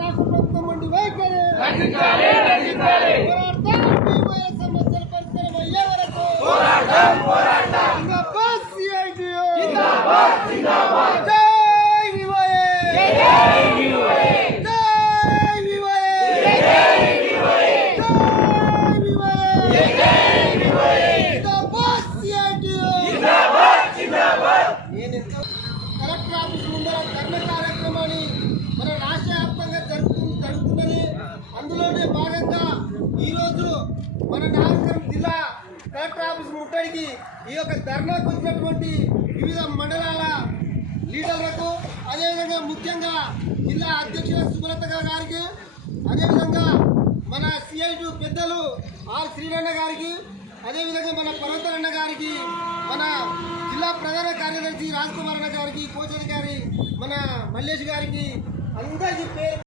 రాష్ట్ర ప్రభుత్వం నుండి వైఖరి సమస్యల పరిష్కారం అయ్యే వరకు కలెక్టర్ ఆఫీస్ ముందర ధర్మ కార్యక్రమాన్ని మన రాష్ట్ర వ్యాప్తంగా జరుగుతున్నది. అందులోనే భాగంగా ఈరోజు మన నాగరికం జిల్లా కలెక్టర్ ఆఫీస్ ముట్టడికి ఈ యొక్క ధర్నాకు వచ్చినటువంటి వివిధ మండలాల లీడర్లకు, అదేవిధంగా ముఖ్యంగా జిల్లా అధ్యక్షుల సుబ్రత గారికి, అదేవిధంగా మన సిఐటి పెద్దలు ఆర్ శ్రీరన్న గారికి, అదేవిధంగా మన పర్వతరన్న గారికి, మన జిల్లా ప్రధాన కార్యదర్శి రాజ్ కుమార్ గారికి, కోచధికారి మన మల్లేష్ గారికి అందరికీ పేరు